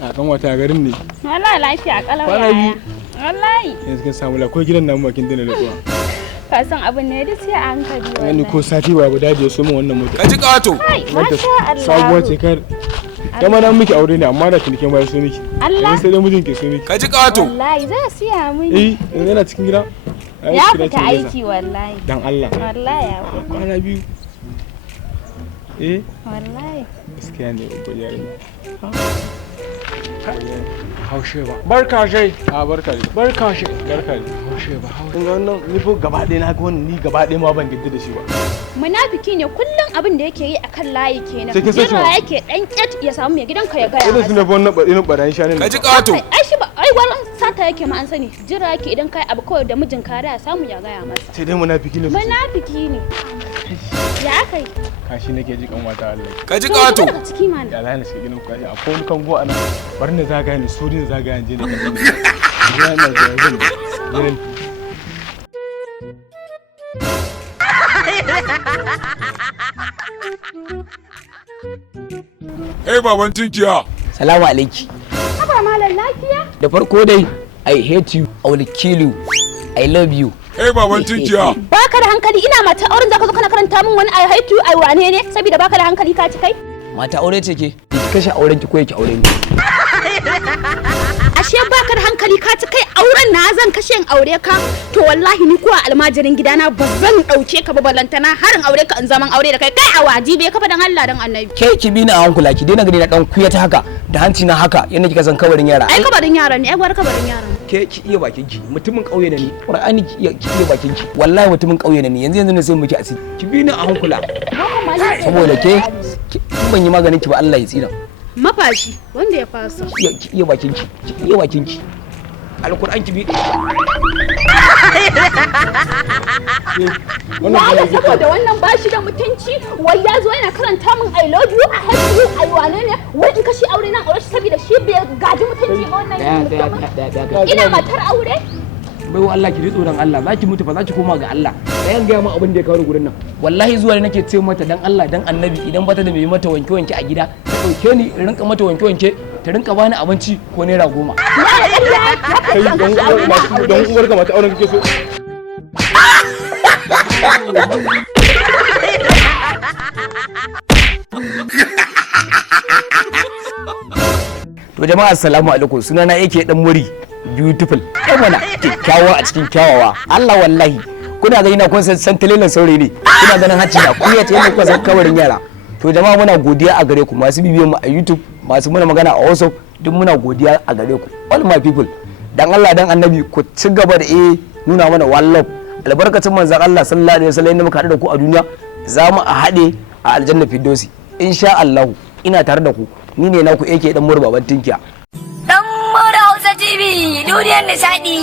A kan wata garin ne. Wallahi lafiya kalau yaya. Wallahi. Yanzu kin samu la ko gidan namu bakin dana da tuwa. Ka san abin ne duk sai a hankali wallahi. Wani ko sati ba guda da so min wannan mota. Kaji kato. Masha Allah. Sabuwa ce kar. Kama nan miki aure ne amma da kinke mai so miki. Allah. Sai dai mijin ke so miki. Kaji kato. Wallahi zai siya mini. Yanzu yana cikin gida. Ya fita aiki wallahi. Dan Allah. Wallahi ya fita. Kwana biyu. Wallahi. Gaskiya ne ko yarin. Haushe ba. Barka shai. Barka ne. Barka shai. Barka ne. Haushe ba. Kun ga wannan ni ko gaba ɗaya na ga wannan ni gaba ɗaya ma ban gidda da shi ba. Munafiki ne kullum abin da yake yi akan layi kenan. Sai kin san shi Jira ba? yake dan ƙet ya samu mai gidanka ya gaya Irin su masa. ne wannan baɗin barayin shanin. Kaji kato. Ai shi ba ai walan sata yake ma an sani. Jira yake idan kai abu kawai da mijin ka ya samu ya gaya masa. Sai dai munafiki ne. Munafiki ne. Ya kai. Kashi nake ji kan wata Allah. Kaji kato. Daga ciki mana. Ya lana shi gidan kashi akwai wani kango a nan. Bari na zagaya ne sodin zagaya je ne kan ne. Ya na da yanzu. Baban tinkiya. Salamu alaiki. Haba malam lafiya? Da farko dai, I hate you, I will kill you, I love you. Baban tinkiya. Baka da hankali ina mata auren zaka zo kana karanta min wani I hate you I wane ne saboda baka da hankali ka ci kai? Mata aure ce ke? Ki kashe auren ki ko yake aure ni? Ashe baka da hankali ka ci kai auren na zan kashe in aure ka to wallahi ni ko a almajirin gidana ba zan dauke ka ba balantana harin aure ka in zaman aure da kai a wajibe ka fa dan Allah dan Annabi. Ke ki bi ni a hankula ki daina gani na dan kuya ta haka da hanci na haka yanda kika san kabarin yara. Ai kabarin yaran ne ai gwar kabarin yaran. Ke ki iya bakin ki mutumin kauye ne ni. Qur'ani ki iya bakin ki. Wallahi mutumin kauye ne ni yanzu ne sai miki asiri. Ki bi ni a hankula. Saboda ke ban yi maganin ki ba Allah ya tsira. Mafashi wanda ya fasa. Ki iya bakin ki. Ki iya bakin ki. Alquran ki bi. Wala saboda wannan bashi da mutunci wai ya zo yana karanta min I love you I hate you I wane ne wai in kashi aure nan aure shi saboda shi bai gaji mutunci ba wannan. Ina matar aure? Bai wa Allah ki ritso dan Allah zaki mutu fa zaki koma ga Allah. Bayan ga mu abin da ya kawo gurin nan. Wallahi zuwa ne nake ce mata dan Allah dan Annabi idan bata da mai mata wanke wanke a gida ta dauke ni in rinka mata wanke wanke ta rinka bani abinci ko naira 10. Kai dan uwar ka mata auren kake so. To jama'a assalamu alaikum sunana yake dan muri beautiful kai mana kyakkyawa a cikin kyawawa Allah wallahi kuna gani na kun san talelan saurayi ne kuna ganin hacci na kuya ce yanda kuka san kawarin yara to jama'a muna godiya a gare ku masu bibiyan mu a YouTube masu muna magana a WhatsApp duk muna godiya a gare ku all my people dan Allah dan Annabi ku ci gaba da nuna mana wallah albarkacin manzon Allah sallallahu alaihi wasallam inda muka haɗu da ku a duniya za mu a haɗe a aljanna firdausi insha Allah ina tare da ku ni ne naku yake dan murbaban tinkiya Dan Mura Hausa TV duniyar nishaɗi.